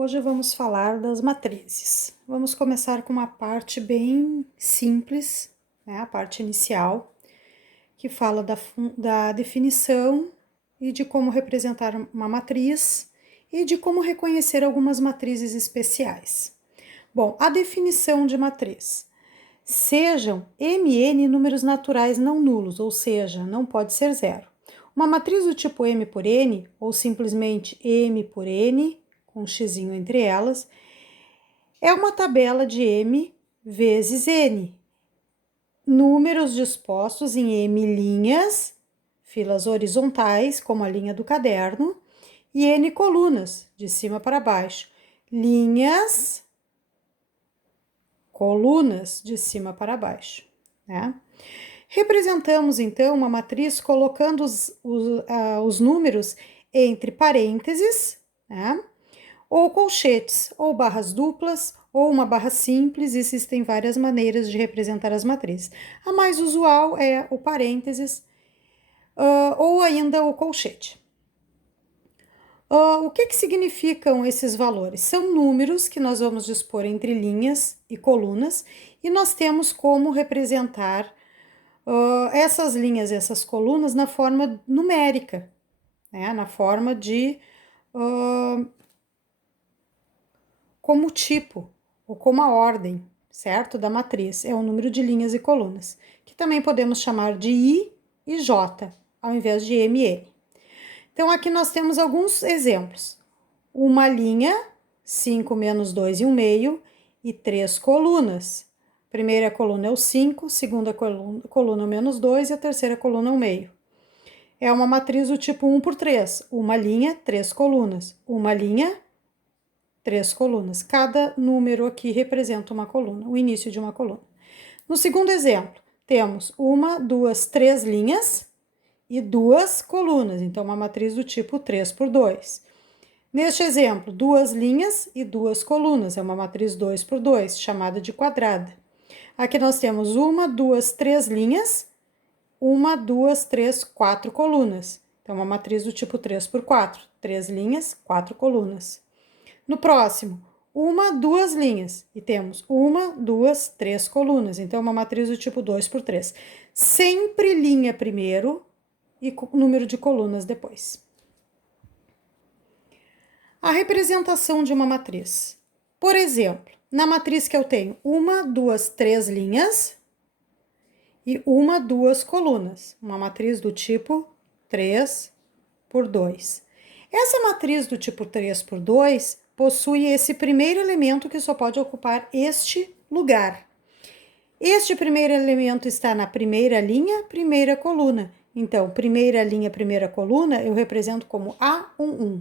Hoje vamos falar das matrizes. Vamos começar com uma parte bem simples, né? A parte inicial, que fala da definição e de como representar uma matriz e de como reconhecer algumas matrizes especiais. Bom, a definição de matriz. Sejam Mn números naturais não nulos, ou seja, não pode ser zero. Uma matriz do tipo M por N, ou simplesmente M por N, com um xizinho entre elas, é uma tabela de M vezes N. Números dispostos em M linhas, filas horizontais, como a linha do caderno, e N colunas, de cima para baixo. Colunas, de cima para baixo, né? Representamos, então, uma matriz colocando os números entre parênteses, né? Ou colchetes, ou barras duplas, ou uma barra simples. Existem várias maneiras de representar as matrizes. A mais usual é o parênteses, ou ainda o colchete. O que significam esses valores? São números que nós vamos dispor entre linhas e colunas, e nós temos como representar essas linhas, essas colunas na forma numérica, né? Na forma de como tipo ou como a ordem, certo? Da matriz. É o número de linhas e colunas, que também podemos chamar de I e J, ao invés de M e N. Então, aqui nós temos alguns exemplos. Uma linha, 5 menos 2 e 1 meio, e 3 colunas. Primeira coluna é o 5, segunda coluna é o menos 2 e a terceira coluna é o meio. É uma matriz do tipo 1 por 3. Uma linha, 3 colunas. Uma linha, 3 colunas. Cada número aqui representa uma coluna, o início de uma coluna. No segundo exemplo, temos 1, 2, 3 linhas e 2 colunas. Então, uma matriz do tipo 3 por 2. Neste exemplo, 2 linhas e 2 colunas. É uma matriz 2 por 2, chamada de quadrada. Aqui nós temos 1, 2, 3 linhas, 1, 2, 3, 4 colunas. Então, uma matriz do tipo 3 por 4. 3 linhas, 4 colunas. No próximo, 1, 2 linhas. E temos 1, 2, 3 colunas. Então, uma matriz do tipo 2 por 3. Sempre linha primeiro e número de colunas depois. A representação de uma matriz. Por exemplo, na matriz que eu tenho 1, 2, 3 linhas e 1, 2 colunas. Uma matriz do tipo 3 por 2. Essa matriz do tipo 3 por 2 possui esse primeiro elemento que só pode ocupar este lugar. Este primeiro elemento está na primeira linha, primeira coluna. Então, primeira linha, primeira coluna, eu represento como A11,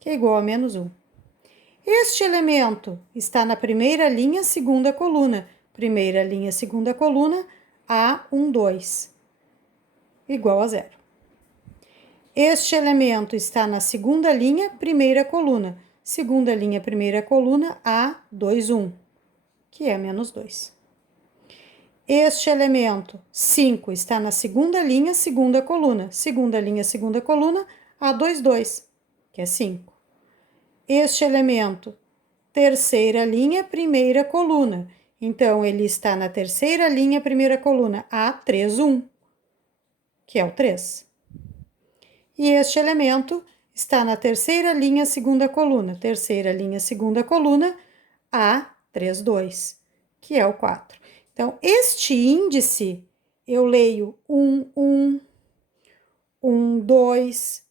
que é igual a menos 1. Este elemento está na primeira linha, segunda coluna. Primeira linha, segunda coluna, A12, igual a 0. Este elemento está na segunda linha, primeira coluna. Segunda linha, primeira coluna, A21, que é menos 2. Este elemento, 5, está na segunda linha, segunda coluna. Segunda linha, segunda coluna, A22, que é 5. Este elemento, terceira linha, primeira coluna. Então, ele está na terceira linha, primeira coluna, A31, que é o 3. E este elemento está na terceira linha, segunda coluna. Terceira linha, segunda coluna, A32, que é o 4. Então, este índice, eu leio 1, 1, 1, 2,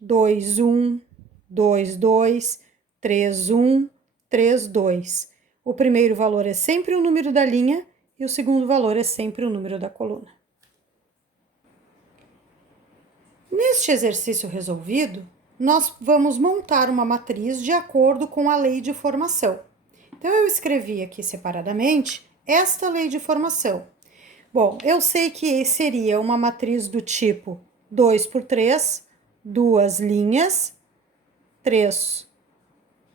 2, 1, 2, 2, 3, 1, 3, 2. O primeiro valor é sempre o número da linha e o segundo valor é sempre o número da coluna. Neste exercício resolvido, nós vamos montar uma matriz de acordo com a lei de formação. Então, eu escrevi aqui separadamente esta lei de formação. Bom, eu sei que seria uma matriz do tipo 2 por 3, 2 linhas, 3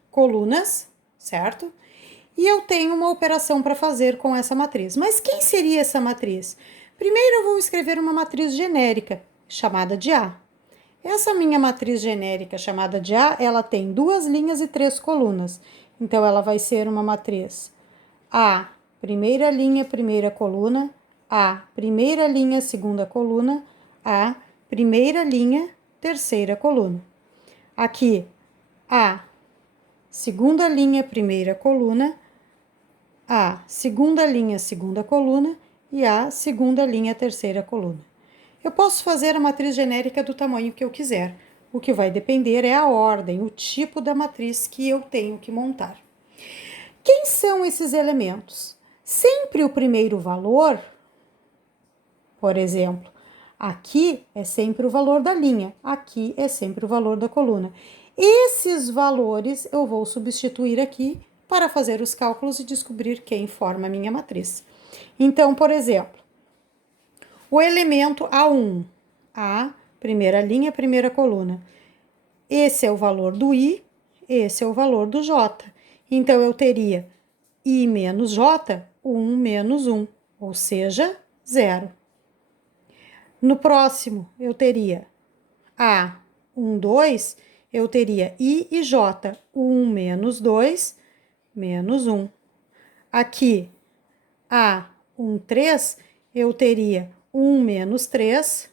colunas, certo? E eu tenho uma operação para fazer com essa matriz. Mas quem seria essa matriz? Primeiro eu vou escrever uma matriz genérica, chamada de A. Essa minha matriz genérica chamada de A, ela tem 2 linhas e 3 colunas. Então, ela vai ser uma matriz A, primeira linha, primeira coluna, A, primeira linha, segunda coluna, A, primeira linha, terceira coluna. Aqui, A, segunda linha, primeira coluna, A, segunda linha, segunda coluna e A, segunda linha, terceira coluna. Eu posso fazer a matriz genérica do tamanho que eu quiser. O que vai depender é a ordem, o tipo da matriz que eu tenho que montar. Quem são esses elementos? Sempre o primeiro valor, por exemplo, aqui é sempre o valor da linha, aqui é sempre o valor da coluna. Esses valores eu vou substituir aqui para fazer os cálculos e descobrir quem forma a minha matriz. Então, por exemplo, o elemento A1, A, primeira linha, primeira coluna. Esse é o valor do I, esse é o valor do J. Então, eu teria I menos J, 1 menos 1, ou seja, 0. No próximo, eu teria A, 1, 2, eu teria I e J, 1 menos 2, menos 1. Aqui, A, 1, 3, eu teria 1 menos 3,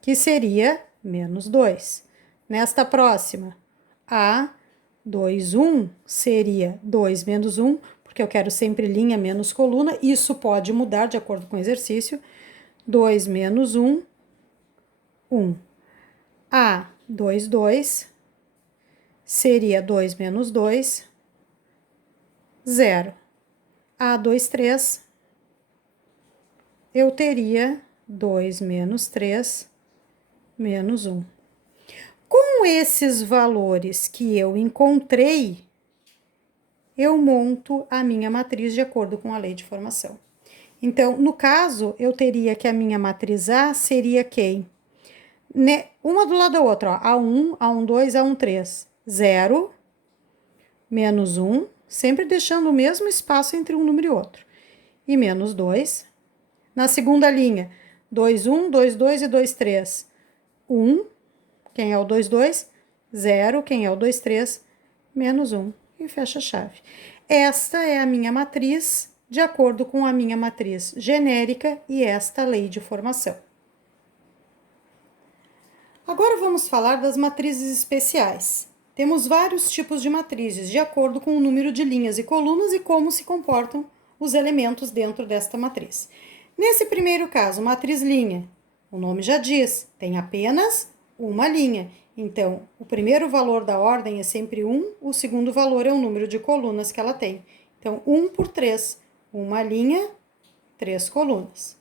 que seria menos 2. Nesta próxima, A, 2, 1, seria 2 menos 1, porque eu quero sempre linha menos coluna. Isso pode mudar de acordo com o exercício. 2 menos 1, 1. A, 2, 2, seria 2 menos 2, 0. A, 2, 3, eu teria 2 menos 3, menos 1. Com esses valores que eu encontrei, eu monto a minha matriz de acordo com a lei de formação. Então, no caso, eu teria que a minha matriz A seria quem? Uma do lado da outra, ó, A1, A1, 2, A1, 3. 0, menos 1, sempre deixando o mesmo espaço entre um número e outro. E menos 2. Na segunda linha, 2, 1, 2, 2 e 2, 3. 1, quem é o 2, 2? 0, quem é o 2, 3? Menos 1. E fecha a chave. Esta é a minha matriz, de acordo com a minha matriz genérica e esta lei de formação. Agora vamos falar das matrizes especiais. Temos vários tipos de matrizes, de acordo com o número de linhas e colunas e como se comportam os elementos dentro desta matriz. Nesse primeiro caso, matriz linha, o nome já diz, tem apenas uma linha. Então, o primeiro valor da ordem é sempre 1, o segundo valor é o número de colunas que ela tem. Então, 1 por 3, uma linha, 3 colunas.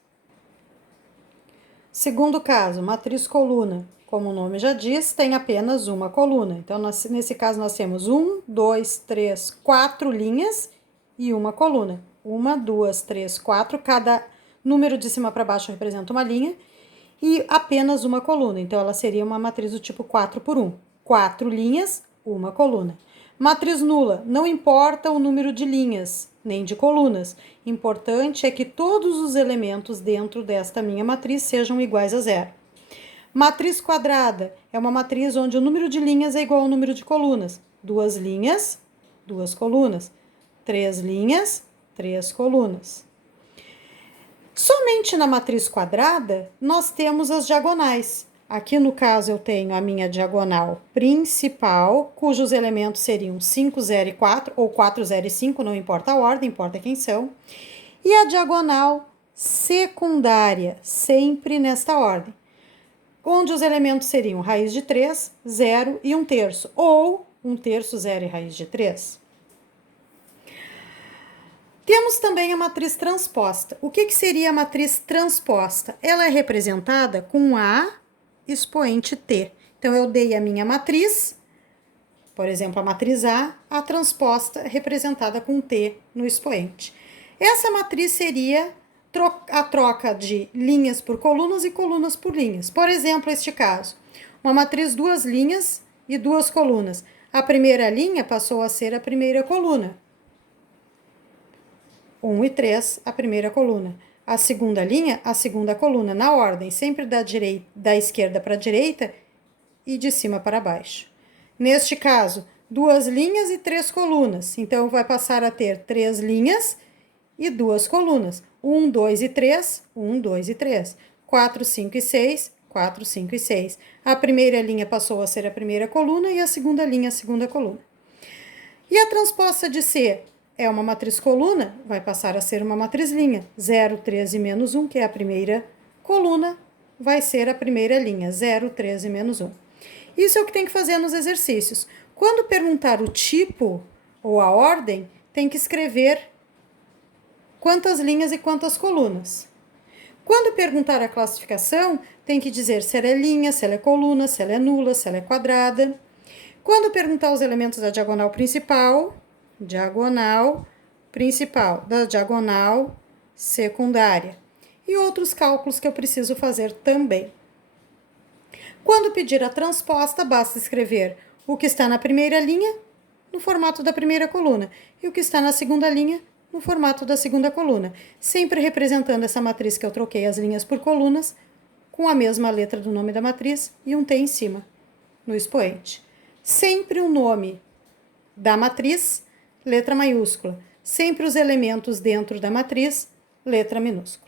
Segundo caso, matriz coluna, como o nome já diz, tem apenas uma coluna. Então, nesse caso, nós temos 1, 2, 3, 4 linhas e uma coluna. 1, 2, 3, 4, cada número de cima para baixo representa uma linha e apenas uma coluna. Então, ela seria uma matriz do tipo 4 por 1. 4 linhas, uma coluna. Matriz nula, não importa o número de linhas, nem de colunas. Importante é que todos os elementos dentro desta minha matriz sejam iguais a 0. Matriz quadrada é uma matriz onde o número de linhas é igual ao número de colunas. 2 linhas, 2 colunas. 3 linhas, 3 colunas. Somente na matriz quadrada, nós temos as diagonais. Aqui no caso eu tenho a minha diagonal principal, cujos elementos seriam 5, 0 e 4, ou 4, 0 e 5, não importa a ordem, importa quem são. E a diagonal secundária, sempre nesta ordem, onde os elementos seriam raiz de 3, 0 e 1/3, ou 1/3, 0 e raiz de 3. Temos também a matriz transposta. O que seria a matriz transposta? Ela é representada com A expoente T. Então, eu dei a minha matriz, por exemplo, a matriz A transposta representada com T no expoente. Essa matriz seria a troca de linhas por colunas e colunas por linhas. Por exemplo, este caso, uma matriz 2 linhas e 2 colunas. A primeira linha passou a ser a primeira coluna. 1 e 3, a primeira coluna. a segunda linha, a segunda coluna, na ordem, sempre da esquerda para a direita e de cima para baixo. Neste caso, 2 linhas e 3 colunas. Então, vai passar a ter 3 linhas e 2 colunas. 1, 2 e 3, 1, 2 e 3. 4, 5 e 6, 4, 5 e 6. A primeira linha passou a ser a primeira coluna e a segunda linha a segunda coluna. E a transposta de C é uma matriz coluna, vai passar a ser uma matriz linha. 0, 13 menos 1, que é a primeira coluna, vai ser a primeira linha. 0, 13 menos 1. Isso é o que tem que fazer nos exercícios. Quando perguntar o tipo ou a ordem, tem que escrever quantas linhas e quantas colunas. Quando perguntar a classificação, tem que dizer se ela é linha, se ela é coluna, se ela é nula, se ela é quadrada. Quando perguntar os elementos da diagonal principal, da diagonal secundária. E outros cálculos que eu preciso fazer também. Quando pedir a transposta, basta escrever o que está na primeira linha no formato da primeira coluna e o que está na segunda linha no formato da segunda coluna, sempre representando essa matriz que eu troquei as linhas por colunas com a mesma letra do nome da matriz e um T em cima, no expoente. Sempre o nome da matriz, letra maiúscula. Sempre os elementos dentro da matriz, letra minúscula.